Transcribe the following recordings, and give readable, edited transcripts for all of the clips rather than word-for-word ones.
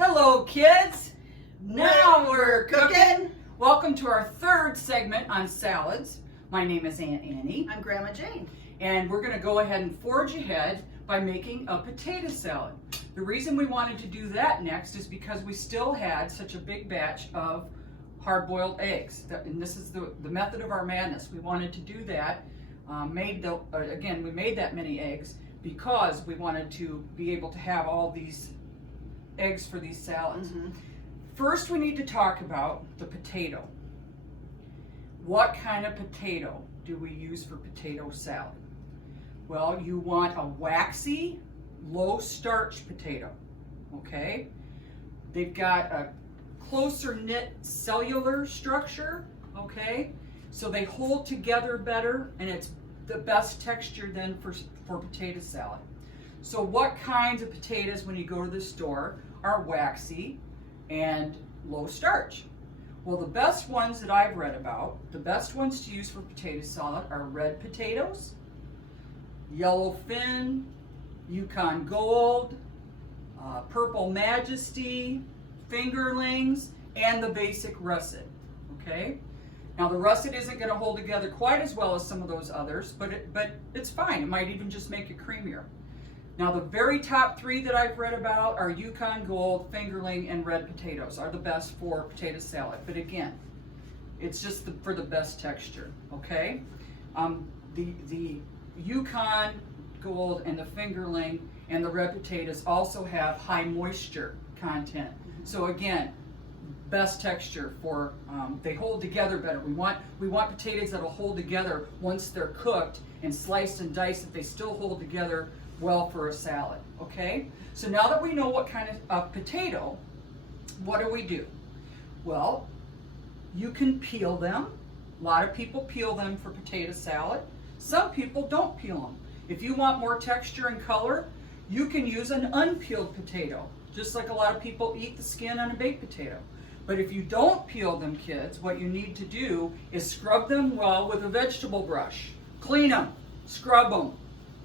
Hello, kids. Now we're cooking. Welcome to our third segment on salads. My name is Aunt Annie, I'm Grandma Jane. and we're going to go ahead and forge ahead by making a potato salad. The reason we wanted to do that next is because we still had such a big batch of hard-boiled eggs. And this is the method of our madness. We wanted to do that. Again, we made that many eggs because we wanted to be able to have all these eggs for these salads. First, we need to talk about the potato. What kind of potato do we use for potato salad? Well, you want a waxy, low starch potato, okay? They've got a closer knit cellular structure, okay? So they hold together better, and it's the best texture then for potato salad. So what kinds of potatoes, when you go to the store, are waxy and low starch? Well, the best ones that I've read about, the best ones to use for potato salad are red potatoes, yellow fin, Yukon Gold, Purple Majesty, fingerlings, and the basic russet, okay? Now the russet isn't going to hold together quite as well as some of those others, but it's fine. It might even just make it creamier. Now the very top three that I've read about are Yukon Gold, fingerling, and red potatoes are the best for potato salad. But again, it's just for the best texture, okay? The Yukon Gold and the fingerling and the red potatoes also have high moisture content. So again, best texture for, they hold together better. We want potatoes that'll hold together once they're cooked and sliced and diced, that they still hold together well for a salad, okay? So now that we know what kind of potato, what do? Well, you can peel them. A lot of people peel them for potato salad. Some people don't peel them. If you want more texture and color, you can use an unpeeled potato, just like a lot of people eat the skin on a baked potato. But if you don't peel them, kids, what you need to do is scrub them well with a vegetable brush. Clean them, scrub them,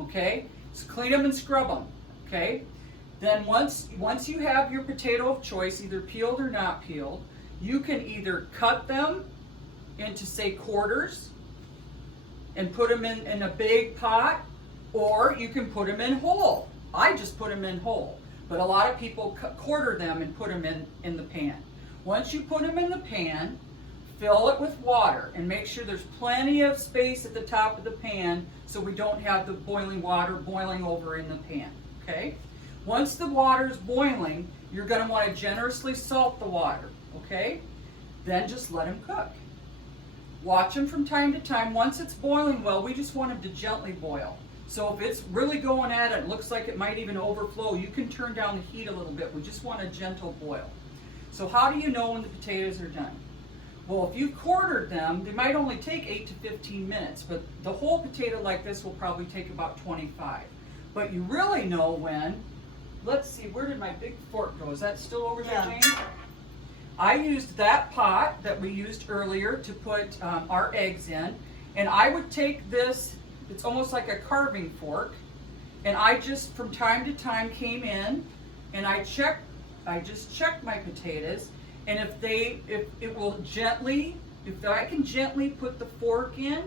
okay? So clean them and scrub them, okay? Then once you have your potato of choice, either peeled or not peeled, you can either cut them into, say, quarters and put them in a big pot, or you can put them in whole. I just put them in whole, but a lot of people quarter them and put them in the pan. Once you put them in the pan, fill it with water and make sure there's plenty of space at the top of the pan so we don't have the boiling water boiling over in the pan, okay? Once the water's boiling, you're gonna wanna generously salt the water, okay? Then just let them cook. Watch them from time to time. Once it's boiling well, we just want them to gently boil. So if it's really going at it, looks like it might even overflow, you can turn down the heat a little bit. We just want a gentle boil. So how do you know when the potatoes are done? Well, if you quartered them, they might only take 8 to 15 minutes, but the whole potato like this will probably take about 25. But you really know when, let's see, where did my big fork go? Is that still over there, Jane? I used that pot that we used earlier to put our eggs in, and I would take this, it's almost like a carving fork, and I just from time to time came in and I just checked my potatoes, and if I can gently put the fork in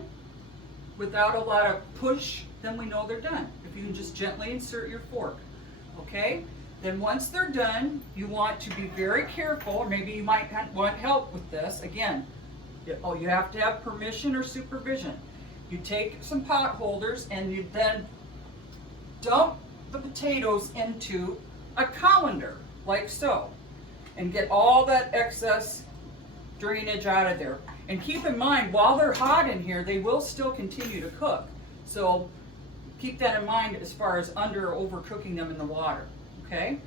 without a lot of push, then we know they're done. If you can just gently insert your fork, okay? Then once they're done, you want to be very careful, or maybe you might want help with this. Again, you have to have permission or supervision. You take some pot holders and you then dump the potatoes into a colander, like so, and get all that excess drainage out of there. And keep in mind, while they're hot in here, they will still continue to cook. So keep that in mind as far as under or overcooking them in the water, okay?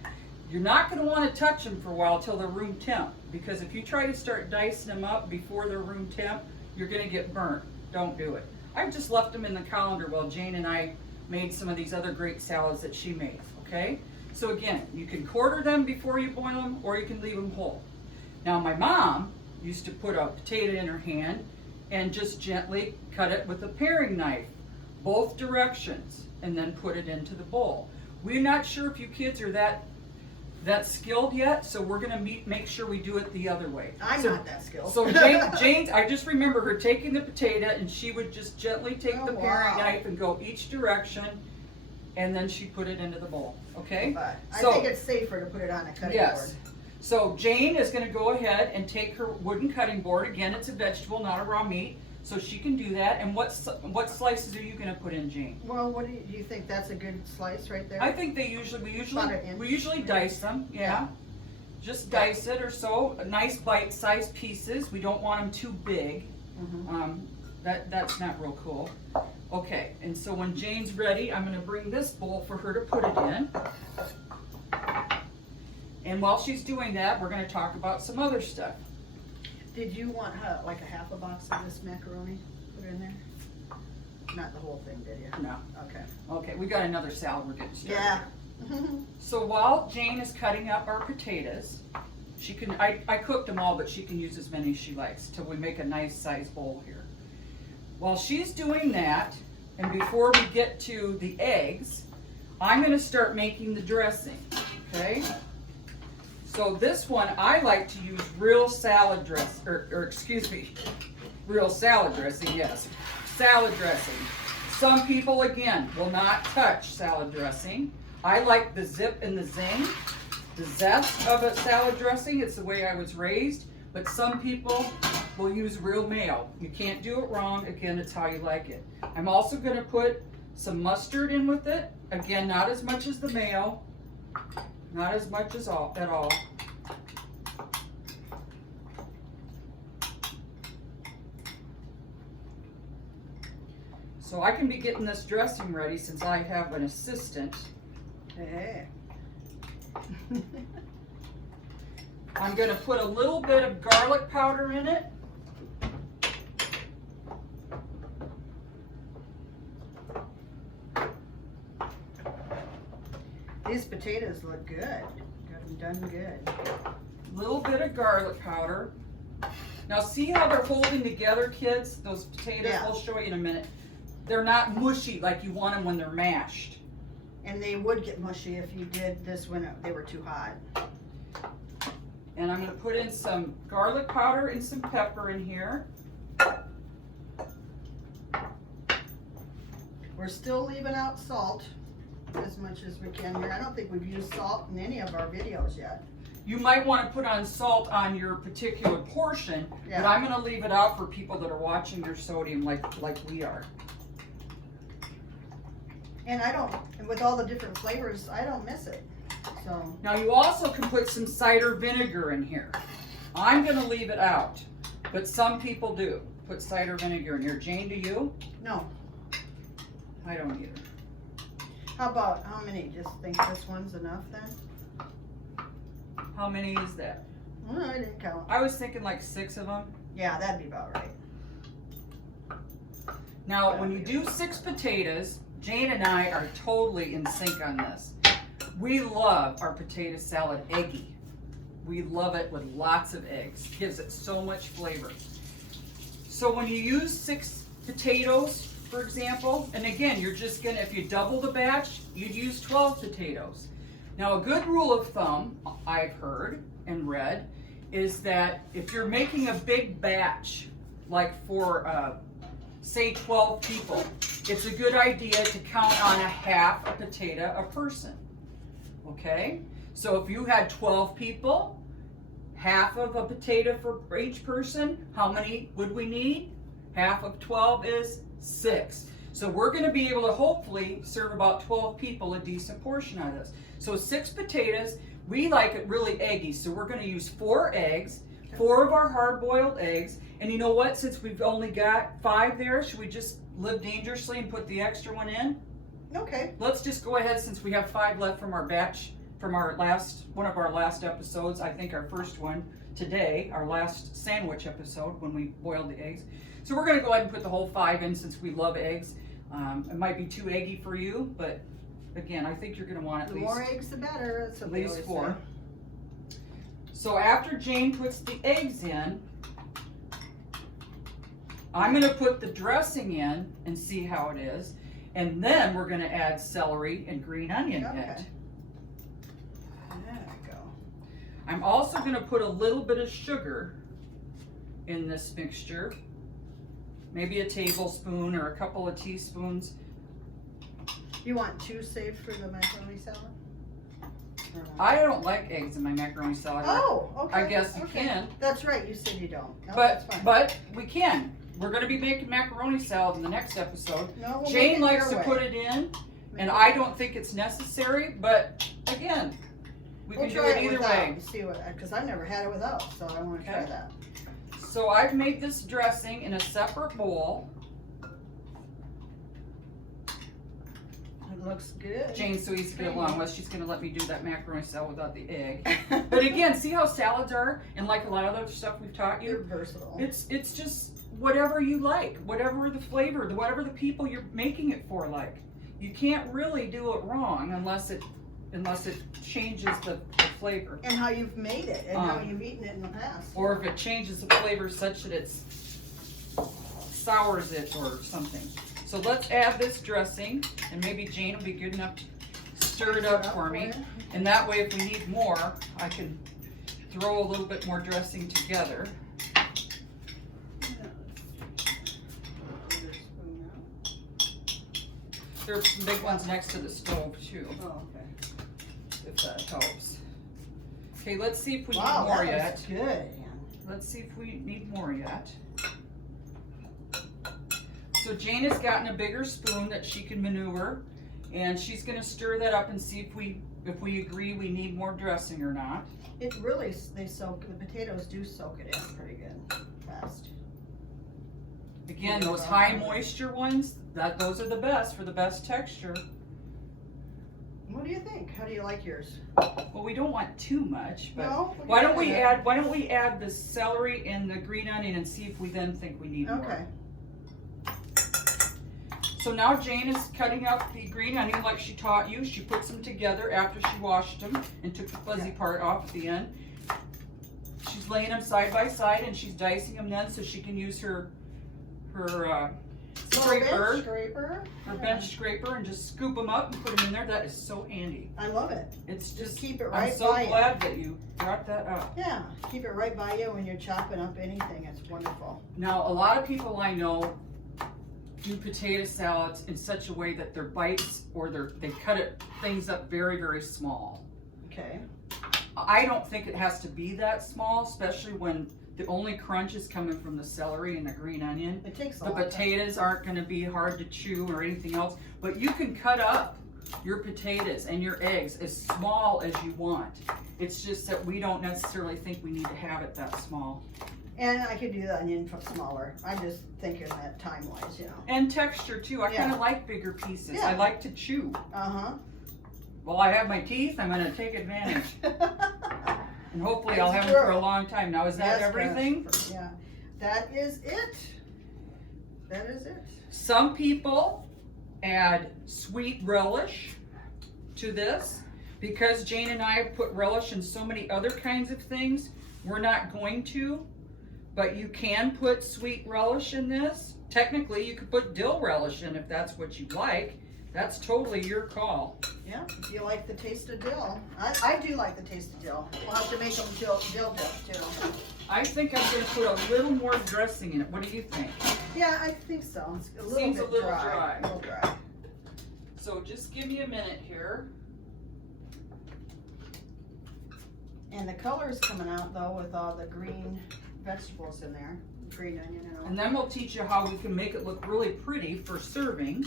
You're not going to want to touch them for a while till they're room temp, because if you try to start dicing them up before they're room temp, you're going to get burnt. Don't do it. I've just left them in the colander while Jane and I made some of these other great salads that she made, okay? So again, you can quarter them before you boil them, or you can leave them whole. Now my mom used to put a potato in her hand and just gently cut it with a paring knife, both directions, and then put it into the bowl. We're not sure if you kids are that that skilled yet, so we're gonna make sure we do it the other way. I'm not that skilled. So Jayne, I just remember her taking the potato and she would just gently take the paring knife and go each direction, and then she put it into the bowl, okay? But I So- think it's safer to put it on a cutting Yes. board. So Jayne is gonna go ahead and take her wooden cutting board. Again, it's a vegetable, not a raw meat, so she can do that. And what slices are you gonna put in, Jayne? Well, what do you think? That's a good slice right there? I think we About an inch. usually dice them, yeah. Just dice it or so, nice bite-sized pieces. We don't want them too big. Mhm. That's not real cool. Okay, and so when Jayne's ready, I'm gonna bring this bowl for her to put it in. And while she's doing that, we're gonna talk about some other stuff. Did you want like a half a box of this macaroni put in there? Not the whole thing, did you? No. Okay. Okay, we got another salad we're getting started. Yeah. So while Jayne is cutting up our potatoes, I cooked them all, but she can use as many as she likes till we make a nice sized bowl here. While she's doing that, and before we get to the eggs, I'm gonna start making the dressing, okay? So this one, I like to use real salad dressing, real salad dressing, yes, salad dressing. Some people, again, will not touch salad dressing. I like the zip and the zing, the zest of a salad dressing. It's the way I was raised, but some people will use real mayo. You can't do it wrong. Again, it's how you like it. I'm also gonna put some mustard in with it. Again, not as much as the mayo, not as much as at all. So I can be getting this dressing ready since I have an assistant. Hey. I'm gonna put a little bit of garlic powder in it. These potatoes look good. Got them done good. Little bit of garlic powder. Now see how they're holding together, kids? Those potatoes, Yeah. I'll show you in a minute. They're not mushy like you want them when they're mashed. And they would get mushy if you did this when they were too hot. And I'm gonna put in some garlic powder and some pepper in here. We're still leaving out salt as much as we can here. I don't think we've used salt in any of our videos yet. You might want to put on salt on your particular portion, but Yeah. I'm gonna leave it out for people that are watching their sodium like we are. And and with all the different flavors, I don't miss it. So, Now you also can put some cider vinegar in here. I'm gonna leave it out, but some people do. Put cider vinegar in here. Jayne, do you? no. I don't either. How many? Just think this one's enough then? How many is that? Well, I didn't count. I was thinking like 6 of them. Yeah, that'd be about right. Now, when you do 6 potatoes, Jayne and I are totally in sync on this. We love our potato salad eggy. We love it with lots of eggs. Gives it so much flavor. So when you use 6 potatoes, for example, and again, you're just gonna, if you double the batch, you'd use 12 potatoes. Now, a good rule of thumb, I've heard and read, is that if you're making a big batch, like for, say 12 people, it's a good idea to count on a half a potato a person, okay? So if you had 12 people, half of a potato for each person, how many would we need? Half of 12 is 6. So we're gonna be able to hopefully serve about 12 people a decent portion of this. So 6 potatoes, we like it really eggy, so we're gonna use 4 eggs, 4 of our hard-boiled eggs, and you know what, since we've only got 5 there, should we just live dangerously and put the extra one in? Okay. Let's just go ahead, since we have 5 left from our batch, from our one of our last episodes, I think our first one today, our last sandwich episode when we boiled the eggs. So we're gonna go ahead and put the whole 5 in since we love eggs. It might be too eggy for you, but again, I think you're gonna want The more eggs, the better. That's what at they least always 4. say. So after Jayne puts the eggs in, I'm gonna put the dressing in and see how it is. And then we're gonna add celery and green onion in it. Okay. There we go. I'm also going to put a little bit of sugar in this mixture. Maybe a tablespoon or a couple of teaspoons. You want 2 saved for the macaroni salad? Or not? I don't like eggs in my macaroni salad. Oh, okay. I guess you can. That's right, you said you don't. No, But that's fine. but we can. We're going to be making macaroni salad in the next episode. No, we'll Jayne make it likes your to way. put it in, Make and it- I don't think it's necessary. But again, we We'll can do try it either without way. and see what, because I've never had it without, so I want to try Okay. that. So I've made this dressing in a separate bowl. It looks good. Jayne's so easy to get Okay. along with. She's going to let me do that macaroni salad without the egg. But again, see how salads are, and like a lot of other stuff we've taught You're you. versatile. It's just whatever you like, whatever the flavor, whatever the people you're making it for like. You can't really do it wrong unless it changes the flavor, And how you've made it, and how you've eaten it in the past. or if it changes the flavor such that it sours it or something. So let's add this dressing, and maybe Jayne will be good enough to stir it up for me. you. And that way, if we need more, I can throw a little bit more dressing together. There's some big ones next to the stove too, Oh, okay. if that helps. Okay, let's see if we Wow, need more that yet. looks good, Ann. Let's see if we need more yet. So Jayne has gotten a bigger spoon that she can maneuver, and she's gonna stir that up and see if we agree we need more dressing or not. It really, the potatoes do soak it in pretty good, fast. Again, those high moisture ones, those are the best for the best texture. What do you think? How do you like yours? Well, we don't want too much, but No? why don't we add the celery and the green onion and see if we then think we need more. Okay. So now Jayne is cutting up the green onion like she taught you. She puts them together after she washed them and took the fuzzy part off at the end. She's laying them side by side and she's dicing them then so she can use her scraper, Scraper. her bench scraper, and just scoop them up and put them in there. That is so handy. I love it. It's just keep it I'm right so by glad that you brought that up. Yeah, keep it right by you when you're chopping up anything. It's wonderful. Now, a lot of people I know do potato salads in such a way that their bites or they cut things up very, very small. Okay. I don't think it has to be that small, especially when the only crunch is coming from the celery and the green onion. It takes a The lot of time. potatoes aren't going to be hard to chew or anything else, but you can cut up your potatoes and your eggs as small as you want. It's just that we don't necessarily think we need to have it that small. And I could do the onion smaller. I'm just thinking that time-wise, you know. And texture too. I Yeah. kind of like bigger pieces. Yeah. I like to chew. Uh-huh. While I have my teeth, I'm going to take advantage. And hopefully I'll have That's them for a true. long time. Now, is that Yes, everything? gosh, yeah. That is it. That is it. Some people add sweet relish to this. Because Jayne and I have put relish in so many other kinds of things, we're not going to. But you can put sweet relish in this. Technically, you could put dill relish in if that's what you like. That's totally your call. Yeah, if you like the taste of dill. I do like the taste of dill. We'll have to make them dill dip too. I think I'm going to put a little more dressing in it. What do you think? Yeah, I think so. It's a little Seems bit a little dry. dry. A little dry. So just give me a minute here. And the color's coming out though with all the green vegetables in there. Green onion and all. And then we'll teach you how we can make it look really pretty for serving.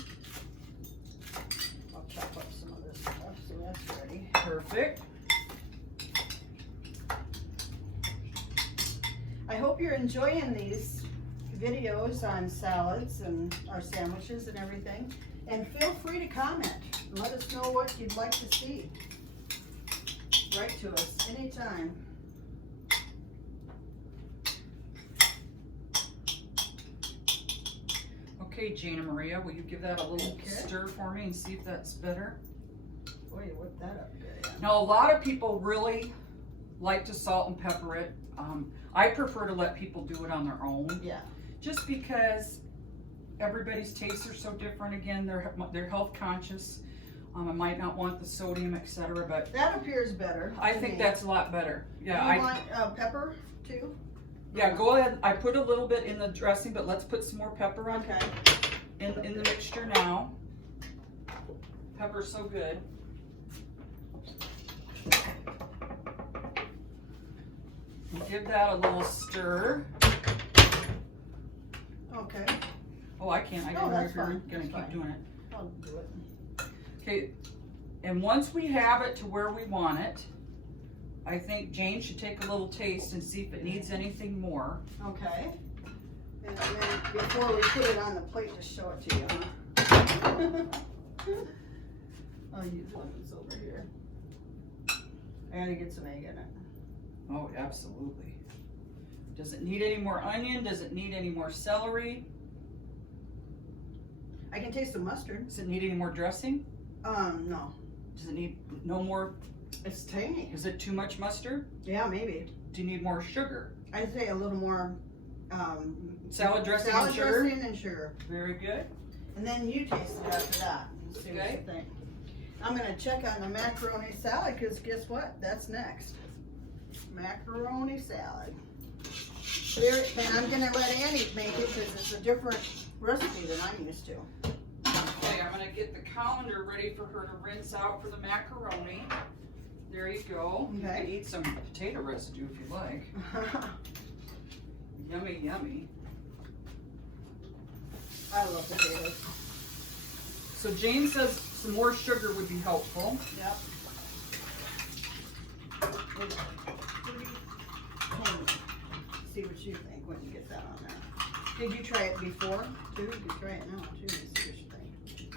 I'll chop up some of this stuff so that's ready. Perfect. I hope you're enjoying these videos on salads and our sandwiches and everything. And feel free to comment. Let us know what you'd like to see. Write to us anytime. Okay, Jayne and Maria, will you give that a little Okay. stir for me and see if that's better? Boy, you whipped that up good. Yeah. Now, a lot of people really like to salt and pepper it. I prefer to let people do it on their own, Yeah. just because everybody's tastes are so different. Again, they're health conscious. I might not want the sodium, etc., but That appears better. I to think me. that's a lot better. Yeah, Do you want pepper too? yeah, go ahead. I put a little bit in the dressing, but let's put some more pepper on Okay. in the mixture now. Pepper's so good. And give that a little stir. Okay. Oh, I can't. I No, can that's you're fine. gonna That's keep fine. doing it. I'll do it. Okay, and once we have it to where we want it, I think Jayne should take a little taste and see if it needs anything more. Okay. And then before we put it on the plate, just show it to you, huh? I'll use one that's over here. I gotta get some egg in it. Oh, absolutely. Does it need any more onion? Does it need any more celery? I can taste the mustard. Does it need any more dressing? No. Does it need no more? It's tangy. Is it too much mustard? Yeah, maybe. Do you need more sugar? I'd say a little more Salad dressing salad and sugar? dressing and sugar. Very good. And then you taste it after that and see what Okay. you think. I'm gonna check on the macaroni salad because guess what? That's next. Macaroni salad. There, and I'm gonna let Annie make it because it's a different recipe than I'm used to. Okay, I'm gonna get the colander ready for her to rinse out for the macaroni. There you go. You Okay. can eat some potato residue if you like. Yummy, yummy. I love potatoes. So Jayne says some more sugar would be helpful. Yep. It's pretty tangy. See what you think when you get that on there. Did you try it before too? You can try it now too. See what you think.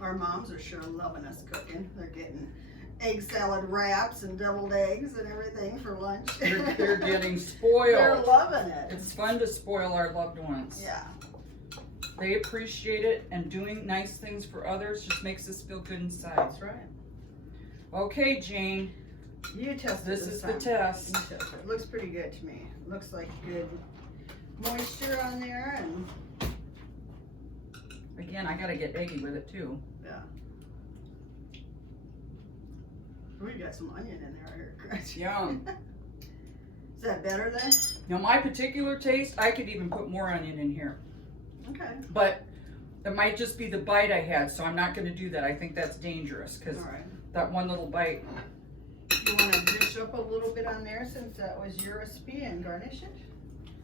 Our moms are sure loving us cooking. They're getting egg salad wraps and deviled eggs and everything for lunch. They're getting They're spoiled. loving it. It's fun to spoil our loved ones. Yeah. They appreciate it, and doing nice things for others just makes us feel good inside. That's right. Okay, Jayne, You test it this is the time. test. You test it. It looks pretty good to me. It looks like good moisture on there and Again, I gotta get eggy with it too. yeah. We got some onion in there here, Chris. Yum. Is that better then? Now my particular taste, I could even put more onion in here. Okay. But it might just be the bite I had, so I'm not gonna do that. I think that's dangerous, because All right. that one little bite. You want to dish up a little bit on there since that was your recipe and garnish it?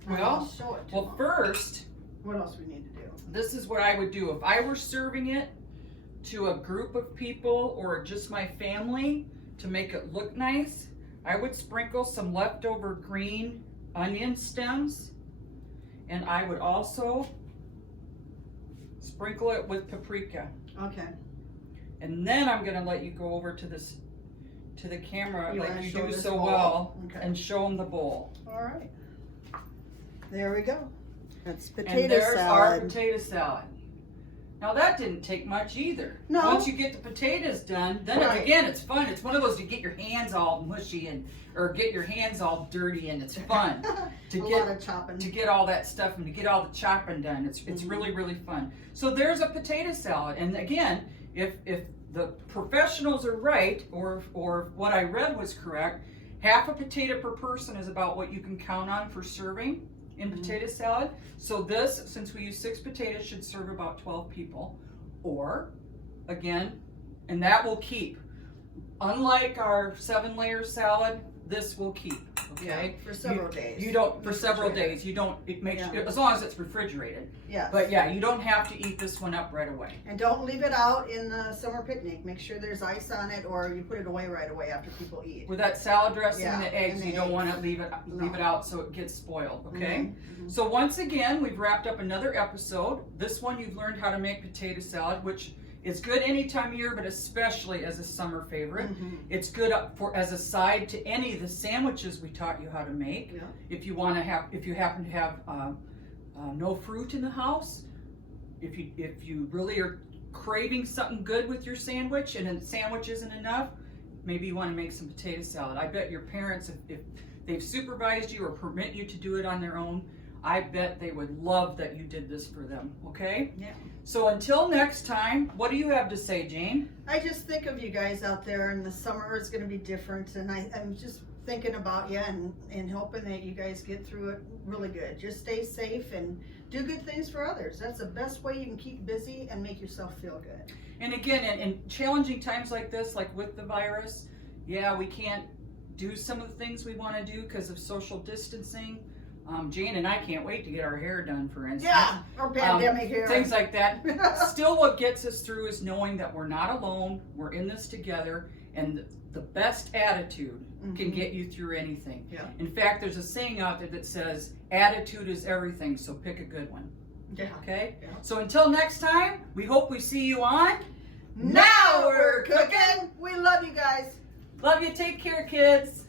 Or Well, I'll show it to Well, Mom. first, What else we need to do? this is what I would do. If I were serving it to a group of people or just my family to make it look nice, I would sprinkle some leftover green onion stems, and I would also sprinkle it with paprika. Okay. And then I'm gonna let you go over to the camera You like wanna you show do this so bowl? well, Okay. and show them the bowl. All right. There we go. That's And potato there's our salad. potato salad. Now that didn't take much either. No. Once you get the potatoes done, then Right. it's fun. It's one of those you get your hands all mushy or get your hands all dirty, and it's fun to a get lot of chopping. to get all that stuff and to get all the chopping done. It's Mhm. really fun. So there's a potato salad, and again, if the professionals are right, or what I read was correct, half a potato per person is about what you can count on for serving in Mhm. potato salad. So this, since we use 6 potatoes, should serve about 12 people. Or, again, and that will keep. Unlike our 7-layer salad, this will keep. Okay. For several days. You don't for several Refrigerator. days. You don't. It makes Yeah. as long as it's refrigerated. Yes. But yeah, you don't have to eat this one up right away. And don't leave it out in the summer picnic. Make sure there's ice on it, or you put it away right away after people eat. With that salad dressing Yeah, and the eggs, and the you don't eggs. want to leave it No. out so it gets spoiled. Okay. Mhm. So once again, we've wrapped up another episode. This one you've learned how to make potato salad, which is good any time of year, but especially as a summer favorite. Mhm. It's good as a side to any of the sandwiches we taught you how to make. Yeah. If you happen to have no fruit in the house, if you really are craving something good with your sandwich and a sandwich isn't enough, maybe you want to make some potato salad. I bet your parents, if they've supervised you or permit you to do it on their own, I bet they would love that you did this for them, okay? Yeah. So until next time, what do you have to say, Jayne? I just think of you guys out there, and the summer is going to be different, and I'm just thinking about you and hoping that you guys get through it really good. Just stay safe and do good things for others. That's the best way you can keep busy and make yourself feel good. And again, in challenging times like this, like with the virus, yeah, we can't do some of the things we want to do because of social distancing. Jayne and I can't wait to get our hair done, for instance. Yeah, or pandemic hair. Things like that. Still, what gets us through is knowing that we're not alone, we're in this together, and the best attitude can get you through anything. Yeah. In fact, there's a saying out there that says, attitude is everything, so pick a good one. Yeah. Okay? Yeah. So until next time, we hope we see you on Now We're Cooking. We love you guys. Love you. Take care, kids.